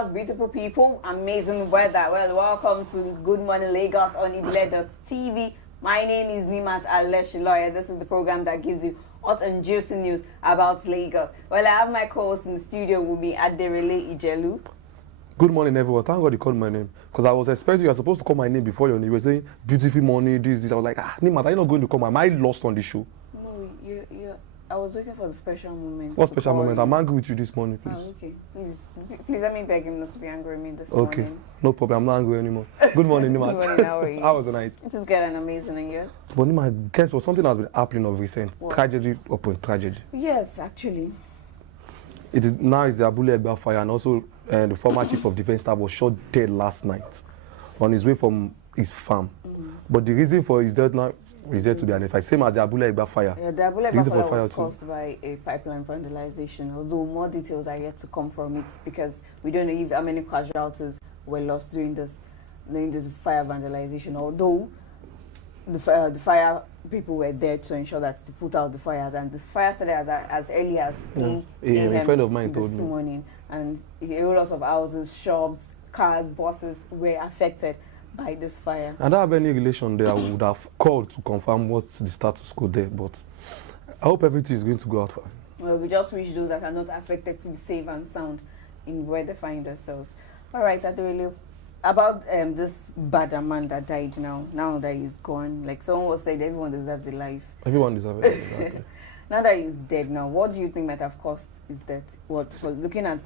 Lagos, beautiful people, amazing weather. Well, welcome to Good Morning Lagos on Ibile.tv. My name is Nimat Aleshiloye. This is the program that gives you hot and juicy news about Lagos. Well, I have my co-host in the studio with me, Aderele Ijelu. Good morning, everyone. Thank God you called my name. Because I was expecting you were supposed to call my name before your name. You were saying, beautiful morning, this. I was like, Nimat, are you not going to come? Am I lost on the show? No, I was waiting for the special moment. What special moment? I'm angry with you this morning, please. Oh, okay. Please let me beg him not to be angry with me this Okay. morning. No problem. I'm not angry anymore. Good morning, Nimat. Good morning, how are you? How was the night? It is good and amazing, and yours? But Nimat, guess what? Something has been happening of recent. What? Tragedy upon tragedy. Yes, actually. Now it's the Abule Egba fire, and also the former chief of defense staff was shot dead last night on his way from his farm. But the reason for his death now is yet to be identified. Same as the Abule Egba fire. Yeah, the Abule Egba fire was too. caused by a pipeline vandalization, although more details are yet to come from it because we don't know if how many casualties were lost during this fire vandalization, although the fire people were there to ensure that they put out the fires, and this fire started as early as 3 a.m. A friend of mine told this me. morning, and a whole lot of houses, shops, cars, buses were affected by this fire. I don't have any relation there. I would have called to confirm what's the status quo there, but I hope everything is going to go out fine. Well, we just wish those that are not affected to be safe and sound in where they find themselves. All right, Aderele, about this bad man that died now that he's gone, like someone was saying, everyone deserves a life. Everyone deserves it. Exactly. Now that he's dead now, what do you think might have caused his death? What, so looking at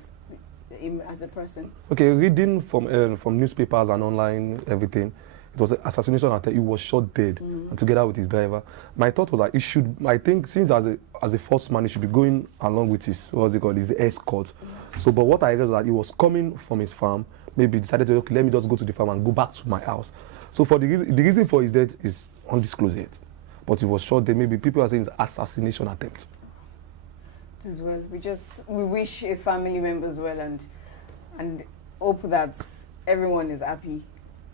him as a person? Okay, reading from newspapers and online, everything, it was an assassination attempt. He was shot dead, and together with his driver. My thought was that I think since as a first man, he should be going along with his, his escort. So, but what I read was that he was coming from his farm, maybe decided to, okay, let me just go to the farm and go back to my house. So for the reason for his death is undisclosed yet. But he was shot dead. Maybe people are saying it's assassination attempt. It is well. We wish his family members well and hope that everyone is happy. Do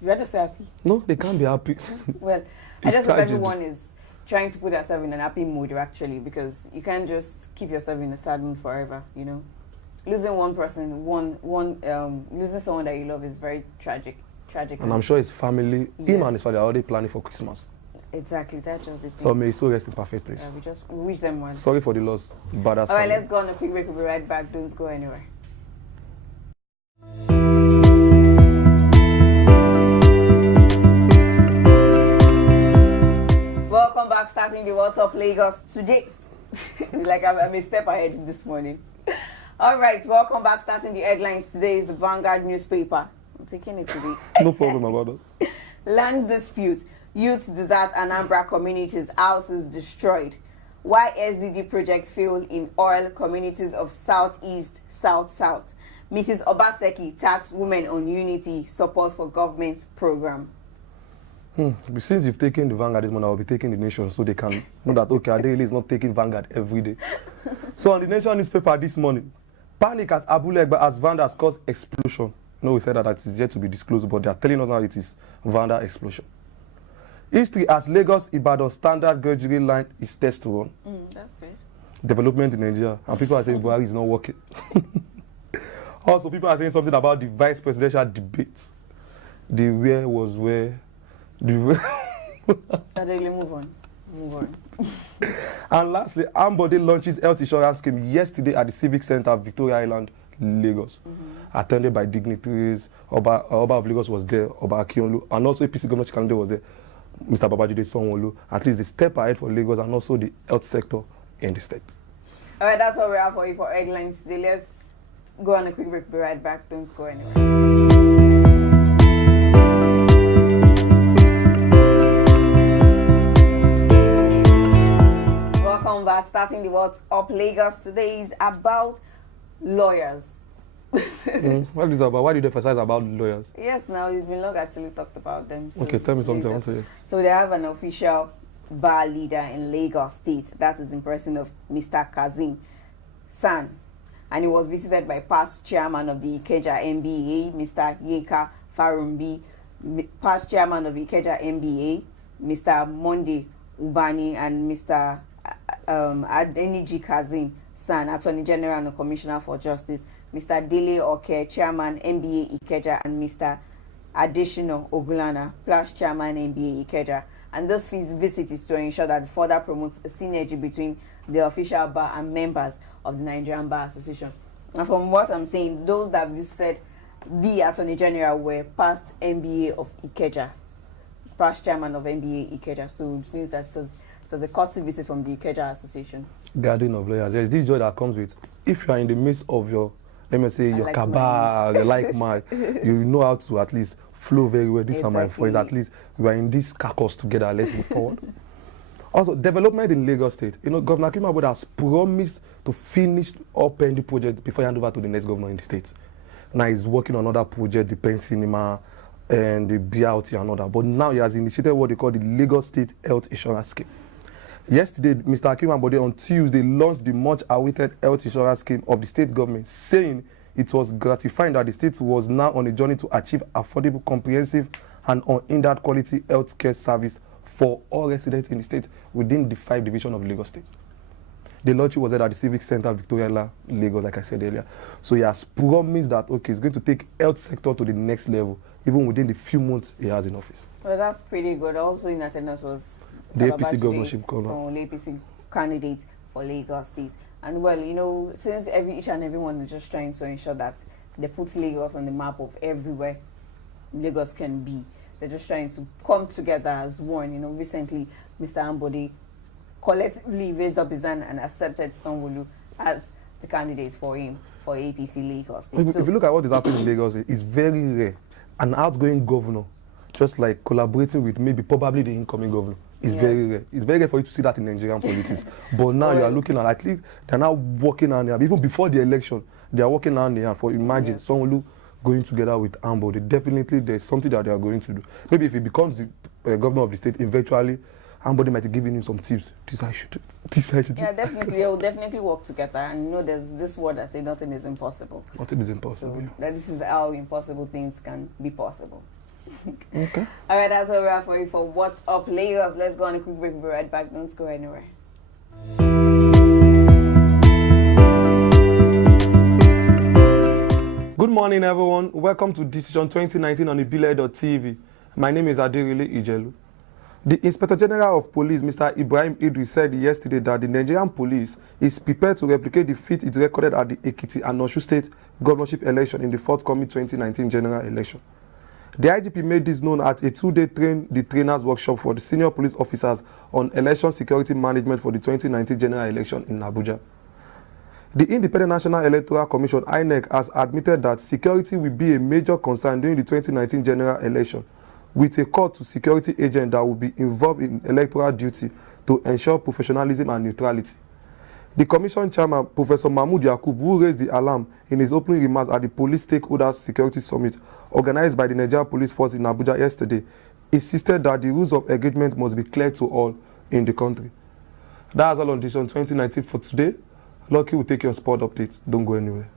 you rather say happy? No, they can't be happy. Well, I just hope everyone is trying to put themselves in an happy mood actually, because you can't just keep yourself in a sad mood forever, you know. Losing one person, losing someone that you love is very tragic. And I'm sure his family, him and his family are already planning for Christmas. Exactly, that's just the thing. So may he so rest in perfect place. We wish them well. Sorry for the loss, but that's all right, let's go on a quick break. We'll be right back. Don't go anywhere. Welcome back, starting the What's Up Lagos today. Like I'm a step ahead this morning. All right, welcome back. Starting the headlines today is the Vanguard newspaper. I'm taking it today. No problem about that. Land dispute. Youth desert Anambra communities. Houses destroyed. Why SDG projects failed in oil communities of Southeast, South-South. Mrs. Obaseki taxed women on unity support for government's program. Since you've taken the Vanguard this morning, I will be taking the Nation so they can know that, okay, Adele is not taking Vanguard every day. So on the Nation newspaper this morning, panic at Abule Egba as vandals caused explosion. No, we said that it is yet to be disclosed, but they are telling us now it is vandal explosion. History as Lagos-Ibadan standard gauge rail line is test to run. That's good. Development in Nigeria, and people are saying Buhari is not working. Also, people are saying something about the vice presidential debate. The where was where. Move on. And lastly, Ambode launches health insurance scheme yesterday at the Civic Center, Victoria Island, Lagos. Attended by dignitaries. Oba of Lagos was there, Oba Akiolu, and also APC Governor Chikande was there, Mr. Babajide Sanwo-Olu. At least a step ahead for Lagos and also the health sector in the state. All right, that's all we have for you for headlines today. Let's go on a quick break. Be right back. Don't go anywhere. Welcome back. Starting the What's Up Lagos today is about lawyers. What is it about? Why did you emphasize about lawyers? Yes, now it's been long actually talked about them. So Okay, tell me something. I want to hear. So they have an official bar leader in Lagos State. That is in person of Mr. Kazim San. And he was visited by past chairman of the Ikeja MBA, Mr. Yinka Farumbi, past chairman of the Ikeja MBA, Mr. Monday Ubani, and Mr. Adeniji Kazim San, Attorney General and Commissioner for Justice, Mr. Dele Oke, Chairman NBA Ikeja, and Mr. Additional Ogulana, plus Chairman NBA Ikeja. And this visit is to ensure that further promotes a synergy between the official bar and members of the Nigerian Bar Association. And from what I'm saying, those that visited the Attorney General were past NBA of Ikeja, past Chairman of NBA Ikeja. So it means that it was a courtesy visit from the Ikeja Association. Gathering of lawyers. There's this joy that comes with, if you are in the midst of your, let me say, your like cabal, your like mind, you know how to at least flow very well. These are my friends. At least we are in this carcass together. Let's move forward. Also, development in Lagos State. You know, Governor Akim Abode has promised to finish all pending projects before he hand over to the next governor in the state. Now he's working on another project, the Penn Cinema and the BRT and all that. But now he has initiated what they call the Lagos State Health Insurance Scheme. Yesterday, Mr. Akim Abode on Tuesday launched the much-awaited health insurance scheme of the state government, saying it was gratifying that the state was now on a journey to achieve affordable, comprehensive, and unhindered quality health care service for all residents in the state within the 5 divisions of Lagos State. The launch was at the Civic Center, Victoria, Lagos, like I said earlier. So he has promised that, okay, he's going to take health sector to the next level, even within the few months he has in office. Well, that's pretty good. Also in attendance was the APC governorship some APC candidate for Lagos State. And well, you know, since each and everyone is just trying to ensure that they put Lagos on the map of everywhere Lagos can be, they're just trying to come together as one. You know, recently Mr. Ambode collectively raised up his hand and accepted Sanwo-Olu as the candidate for him for APC Lagos State. If you look at what is happening in Lagos, it's very rare. An outgoing governor, just like collaborating with maybe probably the incoming governor, is very rare. It's very rare for you to see that in Nigerian politics. But now you are looking at least they're now working on it. Even before the election, they are working on it. For imagine Sanwo-Olu going together with Ambode. Definitely there's something that they are going to do. Maybe if he becomes the governor of the state eventually, Ambode might be giving him some tips. This I should do. This I should do. Yeah, definitely. They will definitely work together. And you know, there's this word that says nothing is impossible. Nothing is impossible. So that this is how impossible things can be possible. Okay. All right, that's all we have for you for What's Up Lagos. Let's go on a quick break. We'll be right back. Don't go anywhere. Good morning, everyone. Welcome to Decision 2019 on Ibile.tv. My name is Adirele Ijelu. The Inspector General of Police, Mr. Ibrahim Idris, said yesterday that the Nigerian police is prepared to replicate the feat it recorded at the Ekiti and Osun State governorship election in the forthcoming 2019 general election. The IGP made this known at a 2-day trainers workshop for the senior police officers on election security management for the 2019 general election in Abuja. The Independent National Electoral Commission, INEC, has admitted that security will be a major concern during the 2019 general election, with a call to security agents that will be involved in electoral duty to ensure professionalism and neutrality. The Commission Chairman, Professor Mahmood Yakub, who raised the alarm in his opening remarks at the Police Stakeholders Security Summit organized by the Nigerian Police Force in Abuja yesterday, insisted that the rules of engagement must be clear to all in the country. That's all on Decision 2019 for today. Lucky will take your sport updates. Don't go anywhere.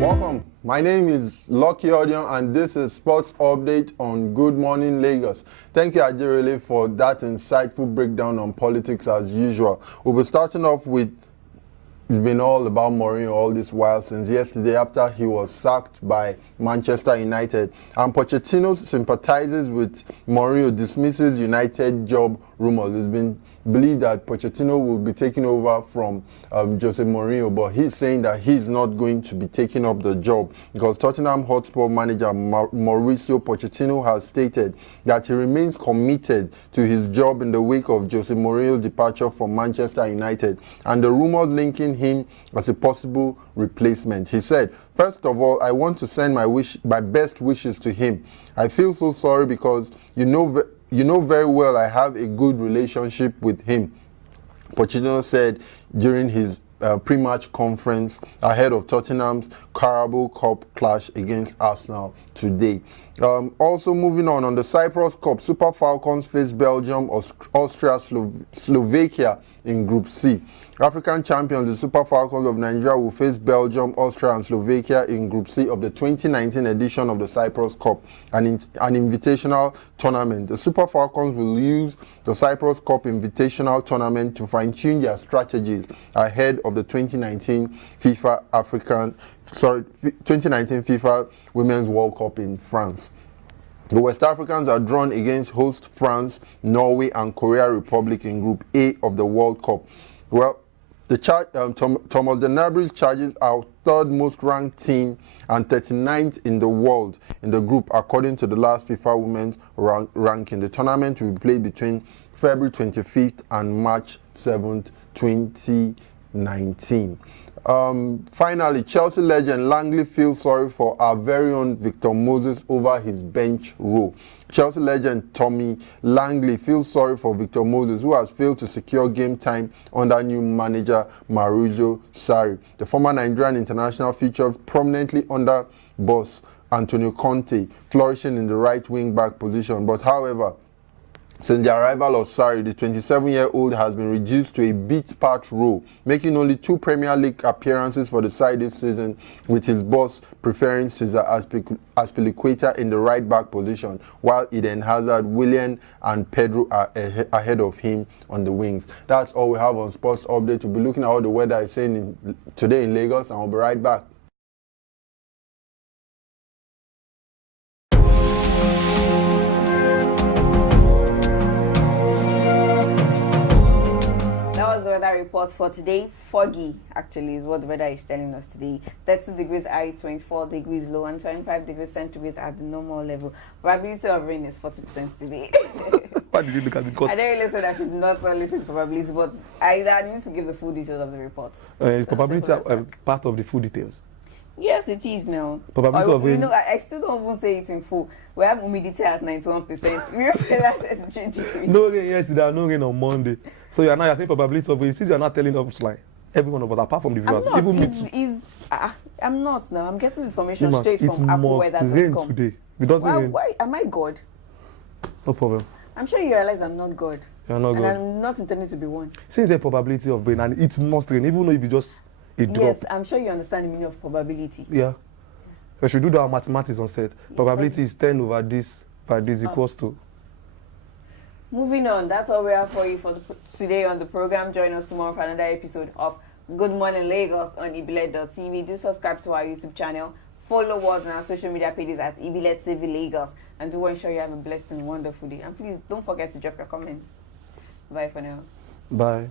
Welcome. My name is Lucky Odion and this is Sports Update on Good Morning Lagos. Thank you, Adirele, for that insightful breakdown on politics as usual. We'll be starting off with, it's been all about Mourinho all this while since yesterday after he was sacked by Manchester United. And Pochettino sympathizes with Mourinho, dismisses United job rumors. It's been believed that Pochettino will be taking over from Jose Mourinho, but he's saying that he's not going to be taking up the job because Tottenham Hotspur manager Mauricio Pochettino has stated that he remains committed to his job in the wake of Jose Mourinho's departure from Manchester United and the rumors linking him as a possible replacement. He said, "First of all, I want to send my best wishes to him. I feel so sorry because you know very well I have a good relationship with him," Pochettino said during his pre-match conference ahead of Tottenham's Carabao Cup clash against Arsenal today. Also moving on the Cyprus Cup, Super Falcons face Belgium, Austria, Slovakia in Group C. African champions, the Super Falcons of Nigeria, will face Belgium, Austria, and Slovakia in Group C of the 2019 edition of the Cyprus Cup, an invitational tournament. The Super Falcons will use the Cyprus Cup Invitational Tournament to fine-tune their strategies ahead of the 2019 FIFA Women's World Cup in France. The West Africans are drawn against host France, Norway, and Korea Republic in Group A of the World Cup. Well, the Thomas de Nabry's charges are third most ranked team and 39th in the world in the group, according to the last FIFA Women's ranking. The tournament will be played between February 25th and March 7th, 2019. Finally, Chelsea legend Langley feels sorry for our very own Victor Moses over his bench role. Chelsea legend Tommy Langley feels sorry for Victor Moses, who has failed to secure game time under new manager Maurizio Sarri. The former Nigerian international featured prominently under boss Antonio Conte, flourishing in the right wing-back position. But however, since the arrival of Sarri, the 27-year-old has been reduced to a bit-part role, making only 2 Premier League appearances for the side this season, with his boss preferring Cesar Azpilicueta in the right-back position, while Eden Hazard, Willian, and Pedro are ahead of him on the wings. That's all we have on Sports Update. We'll be looking at how the weather is saying today in Lagos, and we'll be right back. Weather report for today. Foggy actually is what the weather is telling us today. 32 degrees high, 24 degrees low, and 25 degrees centigrade at the normal level. Probability of rain is 40% today. Why did you look at it? Because I don't really say that I should not listen to probability, but I need to give the full details of the report. is probability part of the full details? Yes, it is now. Probability of rain. I still don't even say it in full. We have humidity at 91%. We feel like it's 3 degrees. No rain yesterday, no rain on Monday. So you're saying probability of rain. Since you're not telling us like every one of us, apart from the viewers, I'm not now. I'm getting information straight from Apple Weather.com. It must rain today. It doesn't rain. Why am I God? No problem. I'm sure you realize I'm not God. You're not God. And I'm not intending to be one. Since the probability of rain, and it must rain, even though if you just drop. Yes, I'm sure you understand the meaning of probability. Yeah. We should do our mathematics on set. Probability is 10 over this by this equals to. Moving on, that's all we have for you for today on the program. Join us tomorrow for another episode of Good Morning Lagos on Ibile.tv. Do subscribe to our YouTube channel. Follow us on our social media pages at Ibile TV Lagos. And do ensure you have a blessed and wonderful day. And please don't forget to drop your comments. Bye for now. Bye.